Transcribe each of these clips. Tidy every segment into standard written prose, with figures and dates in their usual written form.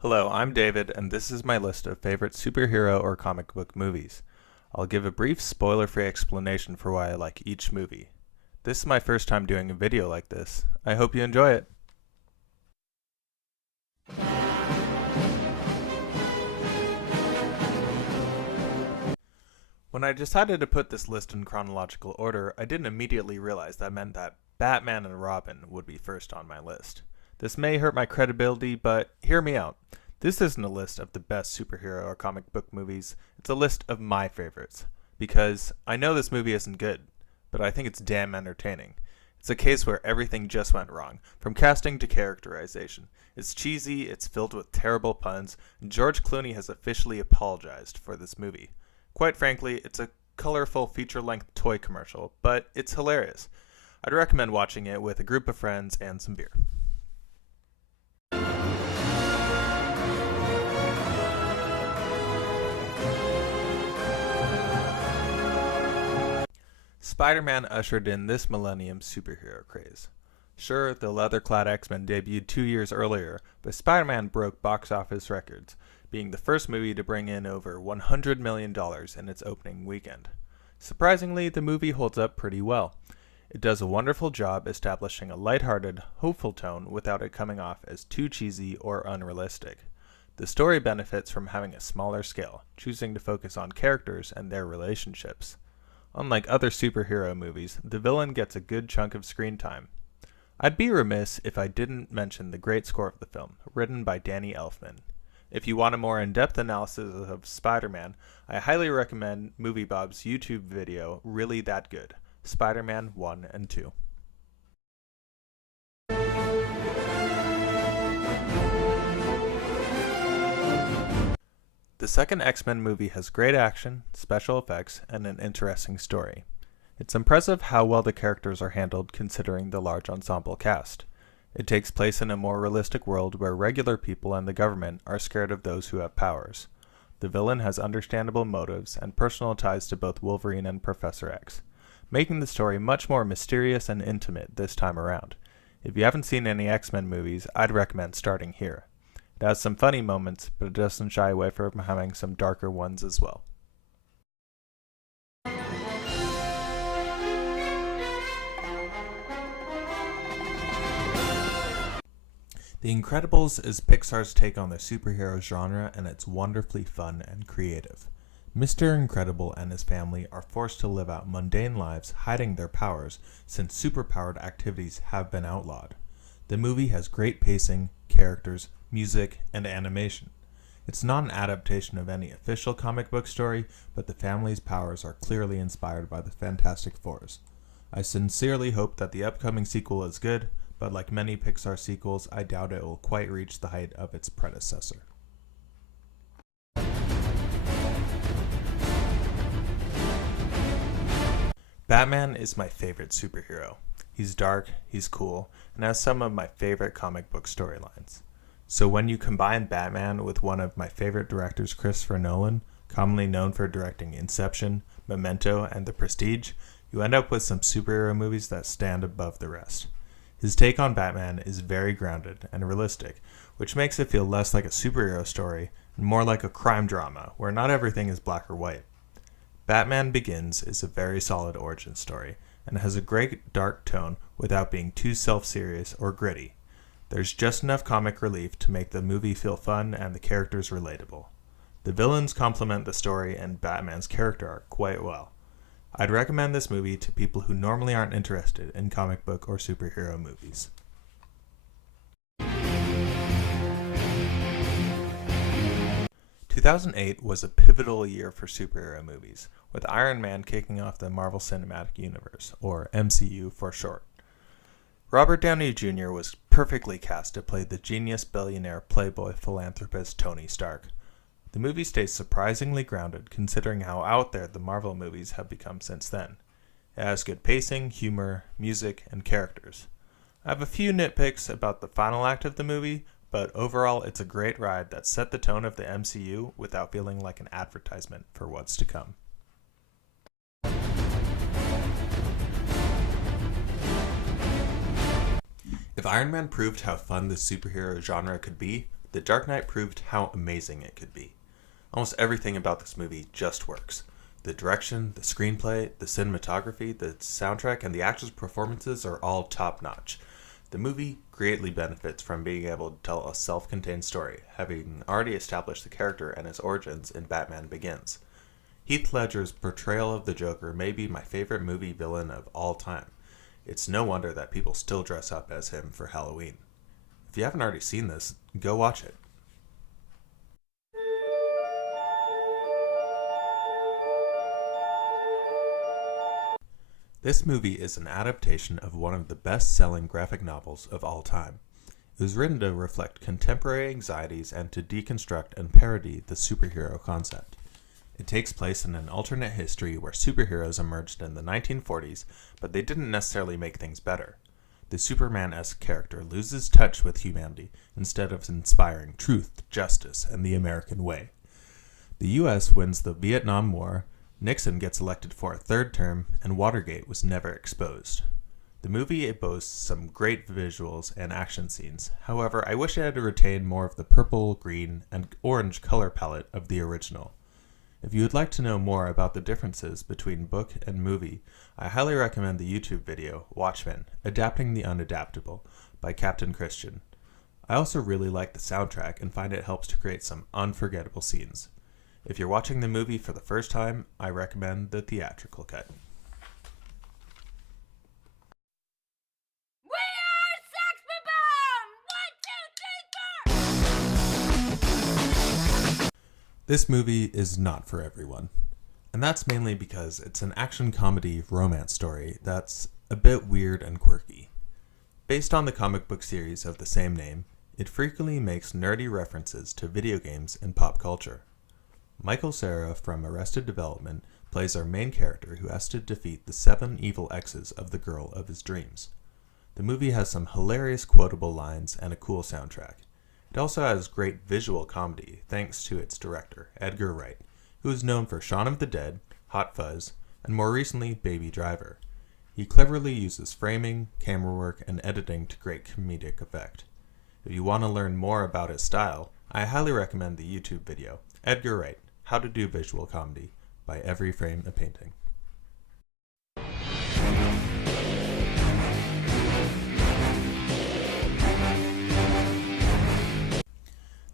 Hello, I'm David, and this is my list of favorite superhero or comic book movies. I'll give a brief spoiler-free explanation for why I like each movie. This is my first time doing a video like this. I hope you enjoy it. When I decided to put this list in chronological order, I didn't immediately realize that meant that Batman and Robin would be first on my list. This may hurt my credibility, but hear me out. This isn't a list of the best superhero or comic book movies, it's a list of my favorites. Because I know this movie isn't good, but I think it's damn entertaining. It's a case where everything just went wrong, from casting to characterization. It's cheesy, it's filled with terrible puns, and George Clooney has officially apologized for this movie. Quite frankly, it's a colorful feature-length toy commercial, but it's hilarious. I'd recommend watching it with a group of friends and some beer. Spider-Man ushered in this millennium's superhero craze. Sure, the leather-clad X-Men debuted 2 years earlier, but Spider-Man broke box office records, being the first movie to bring in over $100 million in its opening weekend. Surprisingly, the movie holds up pretty well. It does a wonderful job establishing a lighthearted, hopeful tone without it coming off as too cheesy or unrealistic. The story benefits from having a smaller scale, choosing to focus on characters and their relationships. Unlike other superhero movies, the villain gets a good chunk of screen time. I'd be remiss if I didn't mention the great score of the film, written by Danny Elfman. If you want a more in-depth analysis of Spider-Man, I highly recommend MovieBob's YouTube video, Really That Good, Spider-Man 1 and 2. The second X-Men movie has great action, special effects, and an interesting story. It's impressive how well the characters are handled considering the large ensemble cast. It takes place in a more realistic world where regular people and the government are scared of those who have powers. The villain has understandable motives and personal ties to both Wolverine and Professor X, making the story much more mysterious and intimate this time around. If you haven't seen any X-Men movies, I'd recommend starting here. It has some funny moments, but it doesn't shy away from having some darker ones as well. The Incredibles is Pixar's take on the superhero genre, and it's wonderfully fun and creative. Mr. Incredible and his family are forced to live out mundane lives hiding their powers since superpowered activities have been outlawed. The movie has great pacing, characters, music, and animation. It's not an adaptation of any official comic book story, but the family's powers are clearly inspired by the Fantastic Fours. I sincerely hope that the upcoming sequel is good, but like many Pixar sequels, I doubt it will quite reach the height of its predecessor. Batman is my favorite superhero. He's dark, he's cool, and has some of my favorite comic book storylines. So when you combine Batman with one of my favorite directors, Christopher Nolan, commonly known for directing Inception, Memento, and The Prestige, you end up with some superhero movies that stand above the rest. His take on Batman is very grounded and realistic, which makes it feel less like a superhero story and more like a crime drama where not everything is black or white. Batman Begins is a very solid origin story and has a great dark tone without being too self-serious or gritty. There's just enough comic relief to make the movie feel fun and the characters relatable. The villains complement the story and Batman's character arc quite well. I'd recommend this movie to people who normally aren't interested in comic book or superhero movies. "2008 was a pivotal year for superhero movies, with Iron Man kicking off the Marvel Cinematic Universe, or MCU for short. Robert Downey Jr. was perfectly cast to play the genius billionaire playboy philanthropist Tony Stark. The movie stays surprisingly grounded considering how out there the Marvel movies have become since then. It has good pacing, humor, music, and characters. I have a few nitpicks about the final act of the movie, but overall it's a great ride that set the tone of the MCU without feeling like an advertisement for what's to come. If Iron Man proved how fun the superhero genre could be, The Dark Knight proved how amazing it could be. Almost everything about this movie just works. The direction, the screenplay, the cinematography, the soundtrack, and the actors' performances are all top-notch. The movie greatly benefits from being able to tell a self-contained story, having already established the character and his origins in Batman Begins. Heath Ledger's portrayal of the Joker may be my favorite movie villain of all time. It's no wonder that people still dress up as him for Halloween. If you haven't already seen this, go watch it. This movie is an adaptation of one of the best-selling graphic novels of all time. It was written to reflect contemporary anxieties and to deconstruct and parody the superhero concept. It takes place in an alternate history where superheroes emerged in the 1940s, but they didn't necessarily make things better. The Superman-esque character loses touch with humanity instead of inspiring truth, justice, and the American way. The U.S. wins the Vietnam War, Nixon gets elected for a third term, and Watergate was never exposed. The movie boasts some great visuals and action scenes. However, I wish it had retained more of the purple, green, and orange color palette of the original. If you would like to know more about the differences between book and movie, I highly recommend the YouTube video, Watchmen, Adapting the Unadaptable, by Captain Christian. I also really like the soundtrack and find it helps to create some unforgettable scenes. If you're watching the movie for the first time, I recommend the theatrical cut. We are Sax Boom! 1, 2, 3, 4! This movie is not for everyone, and that's mainly because it's an action comedy romance story that's a bit weird and quirky. Based on the comic book series of the same name, it frequently makes nerdy references to video games and pop culture. Michael Cera from Arrested Development plays our main character who has to defeat the 7 evil exes of the girl of his dreams. The movie has some hilarious quotable lines and a cool soundtrack. It also has great visual comedy thanks to its director, Edgar Wright, who is known for Shaun of the Dead, Hot Fuzz, and more recently Baby Driver. He cleverly uses framing, camera work, and editing to great comedic effect. If you want to learn more about his style, I highly recommend the YouTube video, Edgar Wright, How to Do Visual Comedy, by Every Frame a Painting.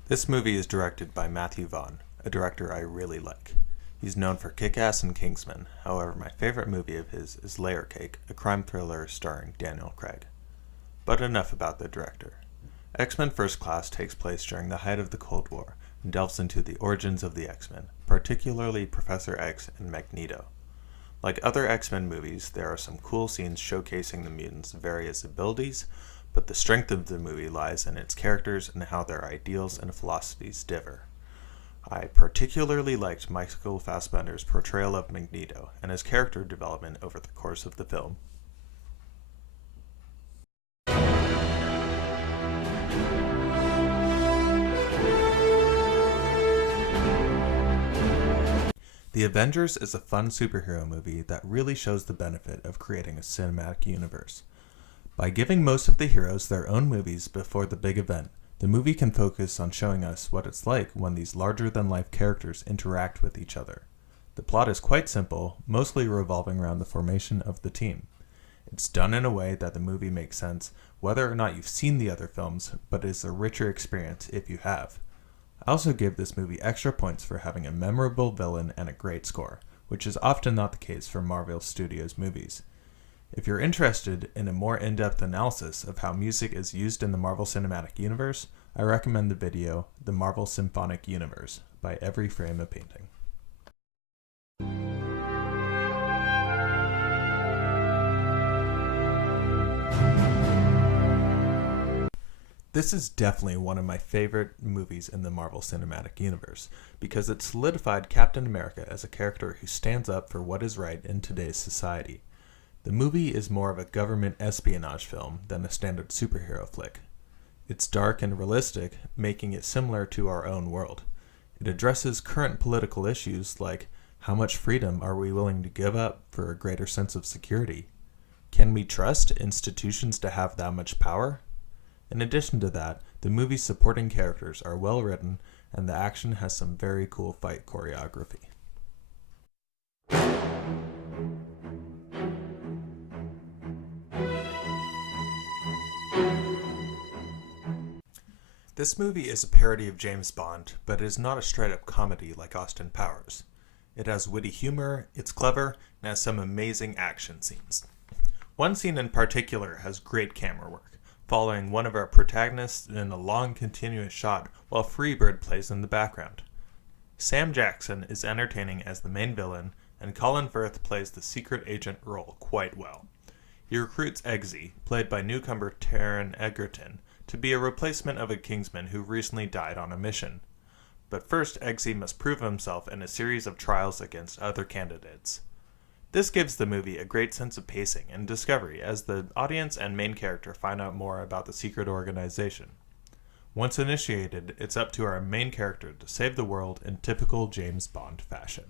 This movie is directed by Matthew Vaughn, a director I really like. He's known for Kick-Ass and Kingsman, however my favorite movie of his is Layer Cake, a crime thriller starring Daniel Craig. But enough about the director. X-Men First Class takes place during the height of the Cold War, and delves into the origins of the X-Men, particularly Professor X and Magneto. Like other X-Men movies, there are some cool scenes showcasing the mutants' various abilities, but the strength of the movie lies in its characters and how their ideals and philosophies differ. I particularly liked Michael Fassbender's portrayal of Magneto and his character development over the course of the film. The Avengers is a fun superhero movie that really shows the benefit of creating a cinematic universe. By giving most of the heroes their own movies before the big event, the movie can focus on showing us what it's like when these larger-than-life characters interact with each other. The plot is quite simple, mostly revolving around the formation of the team. It's done in a way that the movie makes sense whether or not you've seen the other films, but is a richer experience if you have. I also give this movie extra points for having a memorable villain and a great score, which is often not the case for Marvel Studios movies. If you're interested in a more in-depth analysis of how music is used in the Marvel Cinematic Universe, I recommend the video, The Marvel Symphonic Universe, by Every Frame a Painting. This is definitely one of my favorite movies in the Marvel Cinematic Universe, because it solidified Captain America as a character who stands up for what is right in today's society. The movie is more of a government espionage film than a standard superhero flick. It's dark and realistic, making it similar to our own world. It addresses current political issues like how much freedom are we willing to give up for a greater sense of security? Can we trust institutions to have that much power? In addition to that, The movie's supporting characters are well written, and the action has some very cool fight choreography. This movie is a parody of James Bond, but it is not a straight-up comedy like Austin Powers. It has witty humor, it's clever, and has some amazing action scenes. One scene in particular has great camera work, following one of our protagonists in a long continuous shot while Freebird plays in the background. Sam Jackson is entertaining as the main villain, and Colin Firth plays the secret agent role quite well. He recruits Eggsy, played by newcomer Taron Egerton, to be a replacement of a Kingsman who recently died on a mission. But first, Eggsy must prove himself in a series of trials against other candidates. This gives the movie a great sense of pacing and discovery as the audience and main character find out more about the secret organization. Once initiated, it's up to our main character to save the world in typical James Bond fashion.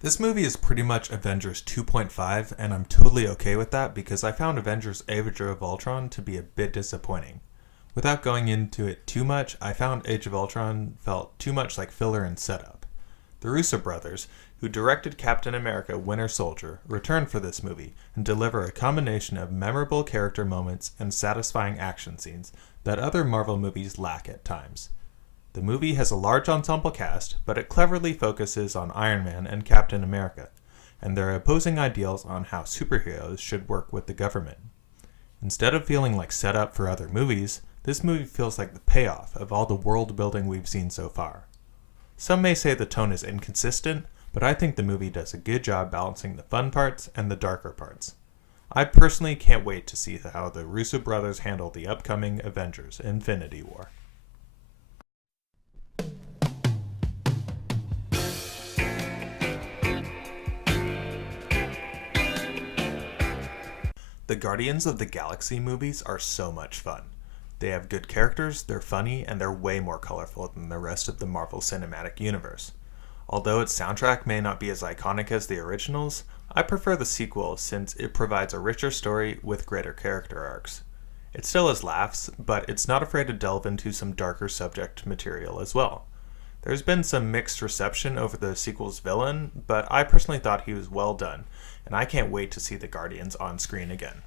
This movie is pretty much Avengers 2.5, and I'm totally okay with that because I found Avengers Age of Ultron to be a bit disappointing. Without going into it too much, I found Age of Ultron felt too much like filler and setup. The Russo brothers, who directed Captain America Winter Soldier, return for this movie and deliver a combination of memorable character moments and satisfying action scenes that other Marvel movies lack at times. The movie has a large ensemble cast, but it cleverly focuses on Iron Man and Captain America, and their opposing ideals on how superheroes should work with the government. Instead of feeling like setup for other movies, this movie feels like the payoff of all the world building we've seen so far. Some may say the tone is inconsistent, but I think the movie does a good job balancing the fun parts and the darker parts. I personally can't wait to see how the Russo brothers handle the upcoming Avengers Infinity War. The Guardians of the Galaxy movies are so much fun. They have good characters, they're funny, and they're way more colorful than the rest of the Marvel Cinematic Universe. Although its soundtrack may not be as iconic as the originals, I prefer the sequel since it provides a richer story with greater character arcs. It still has laughs, but it's not afraid to delve into some darker subject material as well. There's been some mixed reception over the sequel's villain, but I personally thought he was well done, and I can't wait to see the Guardians on screen again.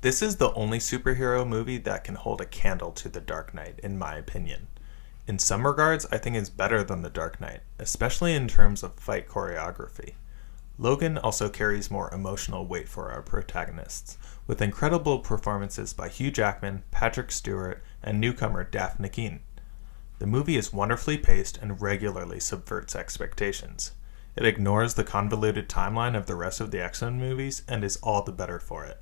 This is the only superhero movie that can hold a candle to The Dark Knight, in my opinion. In some regards, I think it's better than The Dark Knight, especially in terms of fight choreography. Logan also carries more emotional weight for our protagonists, with incredible performances by Hugh Jackman, Patrick Stewart, and newcomer Daphne Keane. The movie is wonderfully paced and regularly subverts expectations. It ignores the convoluted timeline of the rest of the X-Men movies and is all the better for it.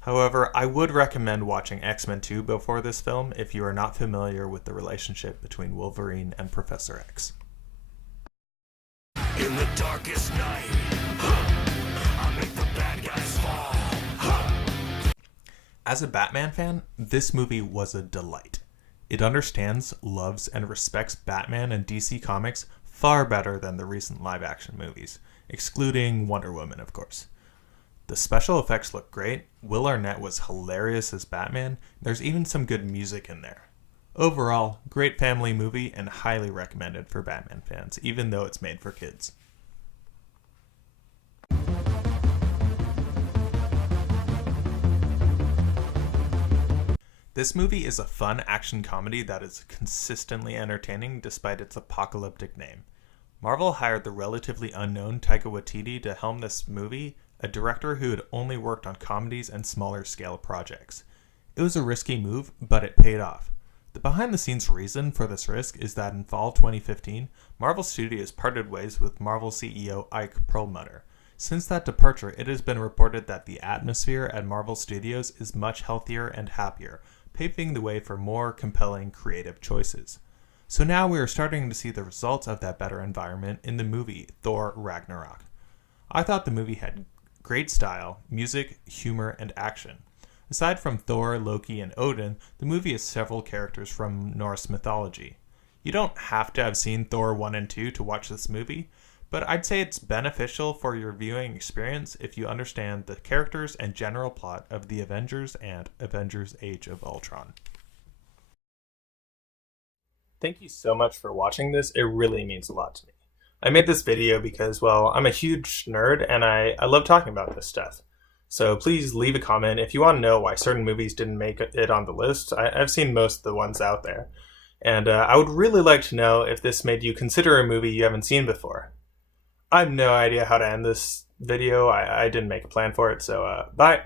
However, I would recommend watching X-Men 2 before this film if you are not familiar with the relationship between Wolverine and Professor X. In the darkest night, I make the bad guys fall. As a Batman fan, this movie was a delight. It understands, loves, and respects Batman and DC Comics far better than the recent live-action movies, excluding Wonder Woman, of course. The special effects look great, Will Arnett was hilarious as Batman, there's even some good music in there. Overall, great family movie and highly recommended for Batman fans, even though it's made for kids. This movie is a fun action comedy that is consistently entertaining despite its apocalyptic name. Marvel hired the relatively unknown Taika Waititi to helm this movie, a director who had only worked on comedies and smaller scale projects. It was a risky move, but it paid off. The behind-the-scenes reason for this risk is that in fall 2015, Marvel Studios parted ways with Marvel CEO Ike Perlmutter. Since that departure, it has been reported that the atmosphere at Marvel Studios is much healthier and happier, paving the way for more compelling creative choices. So now we are starting to see the results of that better environment in the movie Thor Ragnarok. I thought the movie had great style, music, humor, and action. Aside from Thor, Loki, and Odin, the movie has several characters from Norse mythology. You don't have to have seen Thor 1 and 2 to watch this movie, but I'd say it's beneficial for your viewing experience if you understand the characters and general plot of The Avengers and Avengers Age of Ultron. Thank you so much for watching this. It really means a lot to me. I made this video because, well, I'm a huge nerd and I love talking about this stuff. So please leave a comment if you want to know why certain movies didn't make it on the list. I've seen most of the ones out there. And I would really like to know if this made you consider a movie you haven't seen before. I have no idea how to end this video. I didn't make a plan for it, so bye.